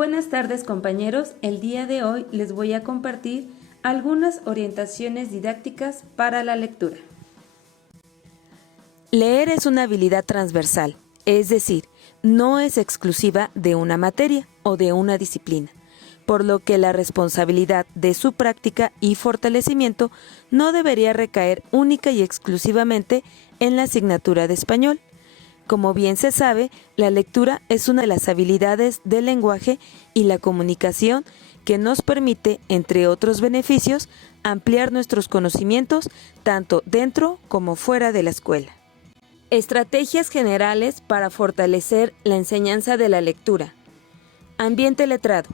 Buenas tardes compañeros, el día de hoy les voy a compartir algunas orientaciones didácticas para la lectura. Leer es una habilidad transversal, es decir, no es exclusiva de una materia o de una disciplina, por lo que la responsabilidad de su práctica y fortalecimiento no debería recaer única y exclusivamente en la asignatura de español. Como bien se sabe, la lectura es una de las habilidades del lenguaje y la comunicación que nos permite, entre otros beneficios, ampliar nuestros conocimientos tanto dentro como fuera de la escuela. Estrategias generales para fortalecer la enseñanza de la lectura. Ambiente letrado.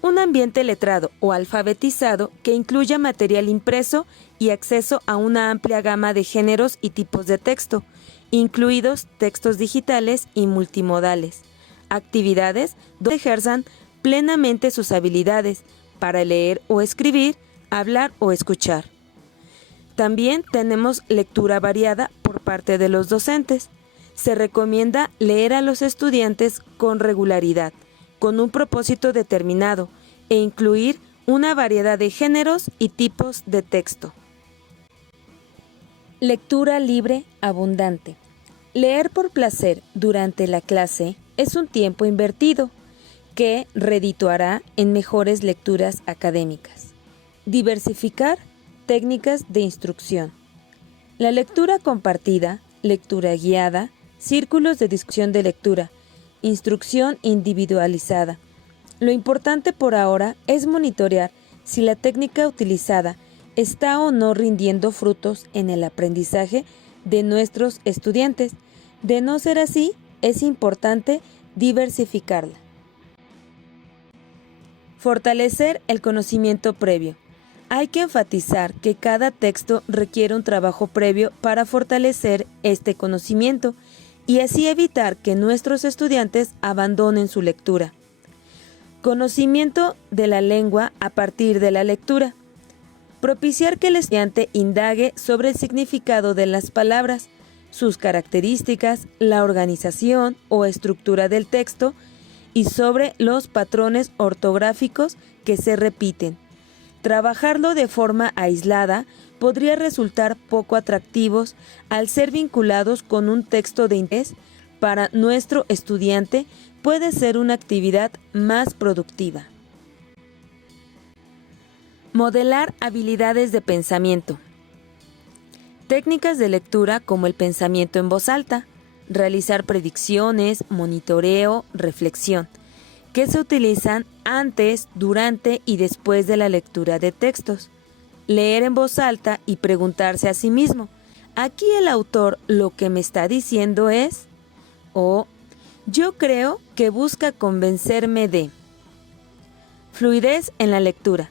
Un ambiente letrado o alfabetizado que incluya material impreso y acceso a una amplia gama de géneros y tipos de texto, incluidos textos digitales y multimodales. Actividades donde ejerzan plenamente sus habilidades para leer o escribir, hablar o escuchar. También tenemos lectura variada por parte de los docentes. Se recomienda leer a los estudiantes con regularidad, con un propósito determinado, e incluir una variedad de géneros y tipos de texto. Lectura libre abundante. Leer por placer durante la clase es un tiempo invertido que redituará en mejores lecturas académicas. Diversificar técnicas de instrucción. La lectura compartida, lectura guiada, círculos de discusión de lectura, instrucción individualizada. Lo importante por ahora es monitorear si la técnica utilizada está o no rindiendo frutos en el aprendizaje de nuestros estudiantes. De no ser así, es importante diversificarla. Fortalecer el conocimiento previo. Hay que enfatizar que cada texto requiere un trabajo previo para fortalecer este conocimiento y así evitar que nuestros estudiantes abandonen su lectura. Conocimiento de la lengua a partir de la lectura. Propiciar que el estudiante indague sobre el significado de las palabras, sus características, la organización o estructura del texto y sobre los patrones ortográficos que se repiten. Trabajarlo de forma aislada podría resultar poco atractivos al ser vinculados con un texto de interés. Para nuestro estudiante puede ser una actividad más productiva. Modelar habilidades de pensamiento. Técnicas de lectura como el pensamiento en voz alta, realizar predicciones, monitoreo, reflexión, que se utilizan antes, durante y después de la lectura de textos. Leer en voz alta y preguntarse a sí mismo, ¿aquí el autor lo que me está diciendo es? O yo creo que busca convencerme de. Fluidez en la lectura.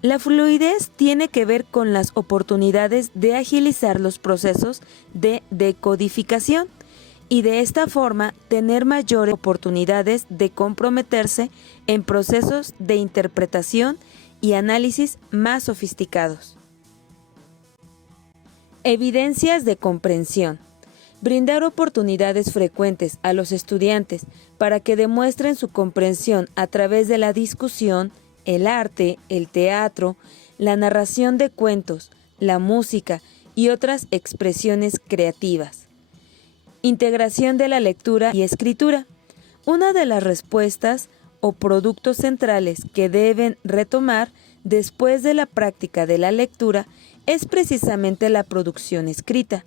La fluidez tiene que ver con las oportunidades de agilizar los procesos de decodificación y de esta forma tener mayores oportunidades de comprometerse en procesos de interpretación y análisis más sofisticados. Evidencias de comprensión. Brindar oportunidades frecuentes a los estudiantes para que demuestren su comprensión a través de la discusión, el arte, el teatro, la narración de cuentos, la música y otras expresiones creativas. Integración de la lectura y escritura. Una de las respuestas o productos centrales que deben retomar después de la práctica de la lectura es precisamente la producción escrita.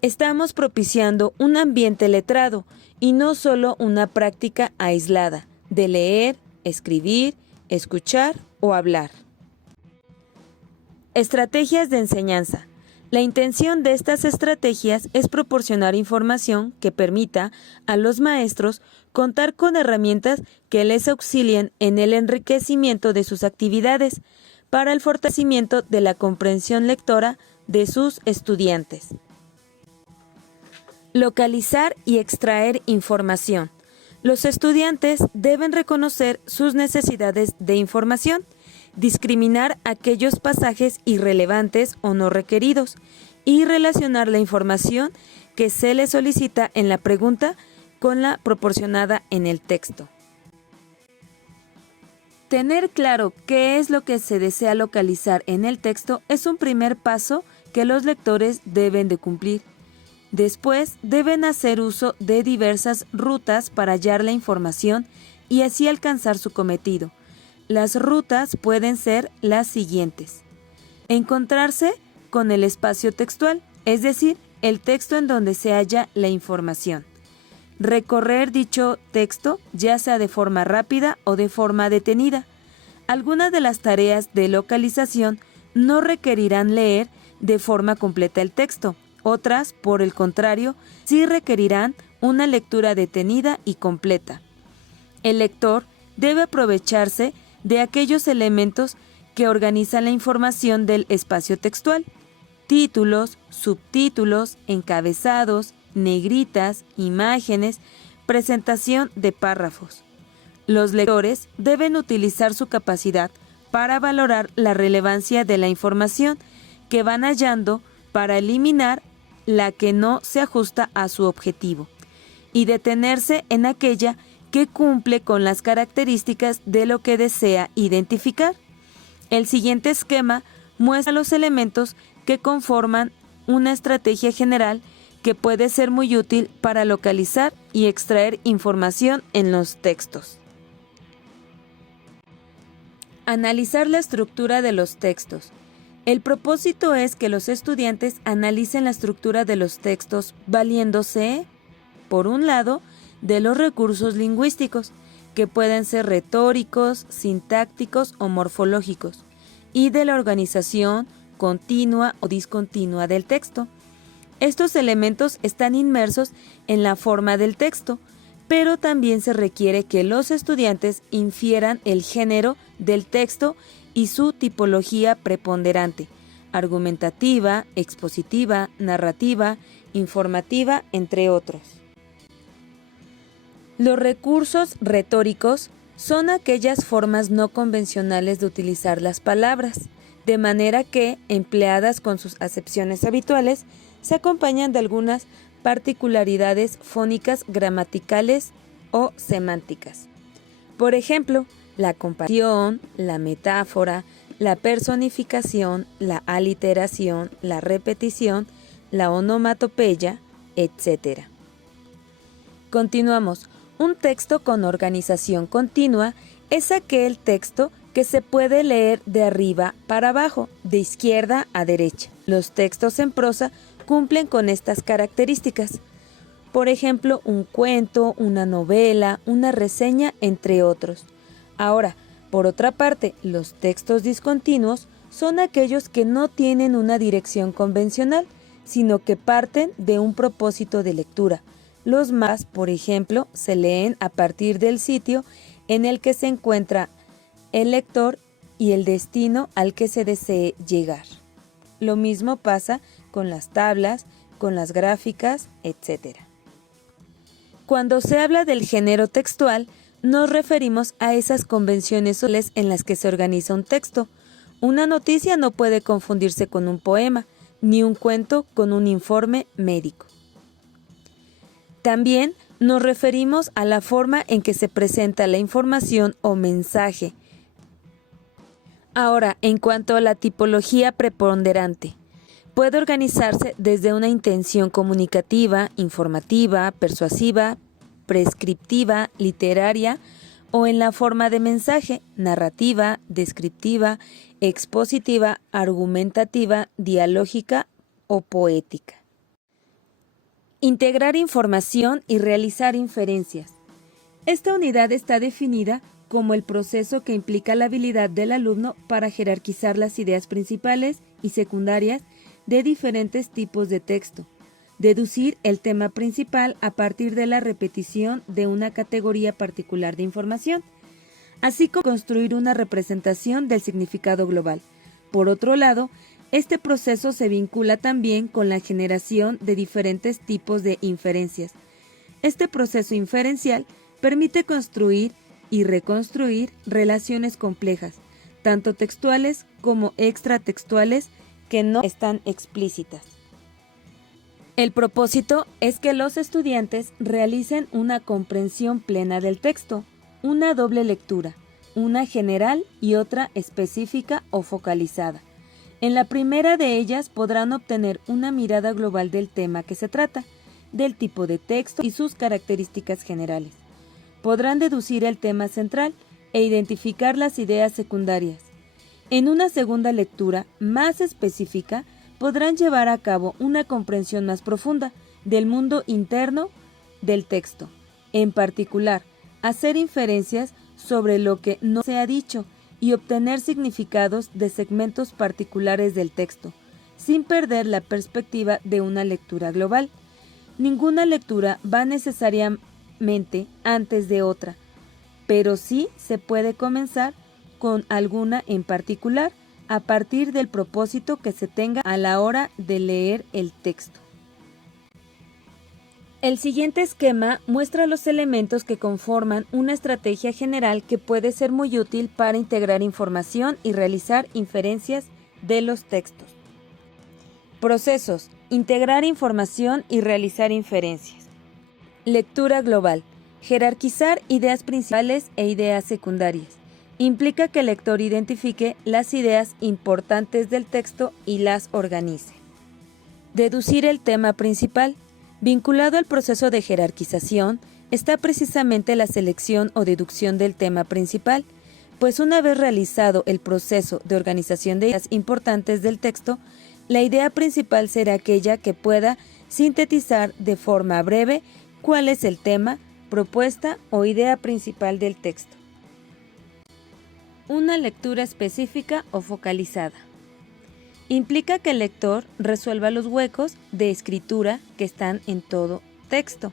Estamos propiciando un ambiente letrado y no solo una práctica aislada de leer, escribir, escuchar o hablar. Estrategias de enseñanza. La intención de estas estrategias es proporcionar información que permita a los maestros contar con herramientas que les auxilien en el enriquecimiento de sus actividades para el fortalecimiento de la comprensión lectora de sus estudiantes. Localizar y extraer información. Los estudiantes deben reconocer sus necesidades de información, discriminar aquellos pasajes irrelevantes o no requeridos y relacionar la información que se les solicita en la pregunta con la proporcionada en el texto. Tener claro qué es lo que se desea localizar en el texto es un primer paso que los lectores deben de cumplir. Después, deben hacer uso de diversas rutas para hallar la información y así alcanzar su cometido. Las rutas pueden ser las siguientes. Encontrarse con el espacio textual, es decir, el texto en donde se halla la información. Recorrer dicho texto, ya sea de forma rápida o de forma detenida. Algunas de las tareas de localización no requerirán leer de forma completa el texto. Otras, por el contrario, sí requerirán una lectura detenida y completa. El lector debe aprovecharse de aquellos elementos que organizan la información del espacio textual: títulos, subtítulos, encabezados, negritas, imágenes, presentación de párrafos. Los lectores deben utilizar su capacidad para valorar la relevancia de la información que van hallando para eliminar la que no se ajusta a su objetivo y detenerse en aquella que cumple con las características de lo que desea identificar. El siguiente esquema muestra los elementos que conforman una estrategia general que puede ser muy útil para localizar y extraer información en los textos. Analizar la estructura de los textos. El propósito es que los estudiantes analicen la estructura de los textos valiéndose, por un lado, de los recursos lingüísticos, que pueden ser retóricos, sintácticos o morfológicos, y de la organización continua o discontinua del texto. Estos elementos están inmersos en la forma del texto, pero también se requiere que los estudiantes infieran el género del texto y su tipología preponderante: argumentativa, expositiva, narrativa, informativa, entre otros. Los recursos retóricos son aquellas formas no convencionales de utilizar las palabras, de manera que, empleadas con sus acepciones habituales, se acompañan de algunas particularidades fónicas, gramaticales o semánticas. Por ejemplo, la comparación, la metáfora, la personificación, la aliteración, la repetición, la onomatopeya, etc. Continuamos. Un texto con organización continua es aquel texto que se puede leer de arriba para abajo, de izquierda a derecha. Los textos en prosa cumplen con estas características. Por ejemplo, un cuento, una novela, una reseña, entre otros. Ahora, por otra parte, los textos discontinuos son aquellos que no tienen una dirección convencional, sino que parten de un propósito de lectura. Los mapas, por ejemplo, se leen a partir del sitio en el que se encuentra el lector y el destino al que se desee llegar. Lo mismo pasa con las tablas, con las gráficas, etc. Cuando se habla del género textual, nos referimos a esas convenciones sociales en las que se organiza un texto. Una noticia no puede confundirse con un poema, ni un cuento con un informe médico. También nos referimos a la forma en que se presenta la información o mensaje. Ahora, en cuanto a la tipología preponderante, puede organizarse desde una intención comunicativa, informativa, persuasiva, prescriptiva, literaria, o en la forma de mensaje: narrativa, descriptiva, expositiva, argumentativa, dialógica o poética. Integrar información y realizar inferencias. Esta unidad está definida como el proceso que implica la habilidad del alumno para jerarquizar las ideas principales y secundarias de diferentes tipos de texto, deducir el tema principal a partir de la repetición de una categoría particular de información, así como construir una representación del significado global. Por otro lado, este proceso se vincula también con la generación de diferentes tipos de inferencias. Este proceso inferencial permite construir y reconstruir relaciones complejas, tanto textuales como extratextuales, que no están explícitas. El propósito es que los estudiantes realicen una comprensión plena del texto, una doble lectura, una general y otra específica o focalizada. En la primera de ellas podrán obtener una mirada global del tema que se trata, del tipo de texto y sus características generales. Podrán deducir el tema central e identificar las ideas secundarias. En una segunda lectura más específica, podrán llevar a cabo una comprensión más profunda del mundo interno del texto, en particular, hacer inferencias sobre lo que no se ha dicho y obtener significados de segmentos particulares del texto, sin perder la perspectiva de una lectura global. Ninguna lectura va necesariamente antes de otra, pero sí se puede comenzar con alguna en particular a partir del propósito que se tenga a la hora de leer el texto. El siguiente esquema muestra los elementos que conforman una estrategia general que puede ser muy útil para integrar información y realizar inferencias de los textos. Procesos: integrar información y realizar inferencias. Lectura global: jerarquizar ideas principales e ideas secundarias. Implica que el lector identifique las ideas importantes del texto y las organice. Deducir el tema principal. Vinculado al proceso de jerarquización está precisamente la selección o deducción del tema principal, pues una vez realizado el proceso de organización de ideas importantes del texto, la idea principal será aquella que pueda sintetizar de forma breve cuál es el tema, propuesta o idea principal del texto. Una lectura específica o focalizada. Implica que el lector resuelva los huecos de escritura que están en todo texto.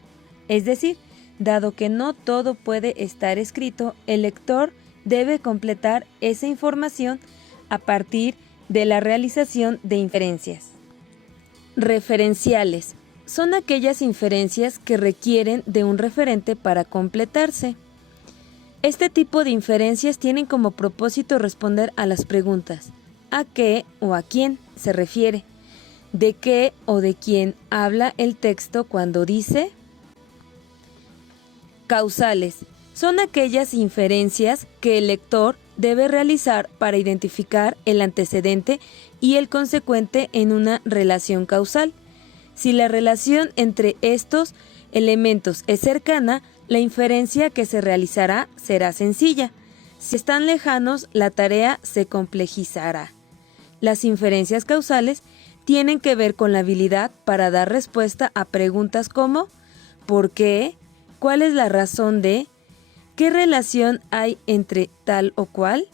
Es decir, dado que no todo puede estar escrito, el lector debe completar esa información a partir de la realización de inferencias. Referenciales: son aquellas inferencias que requieren de un referente para completarse. Este tipo de inferencias tienen como propósito responder a las preguntas: ¿a qué o a quién se refiere? ¿De qué o de quién habla el texto cuando dice? Causales: son aquellas inferencias que el lector debe realizar para identificar el antecedente y el consecuente en una relación causal. Si la relación entre estos elementos es cercana, la inferencia que se realizará será sencilla. Si están lejanos, la tarea se complejizará. Las inferencias causales tienen que ver con la habilidad para dar respuesta a preguntas como ¿por qué? ¿Cuál es la razón de? ¿Qué relación hay entre tal o cual?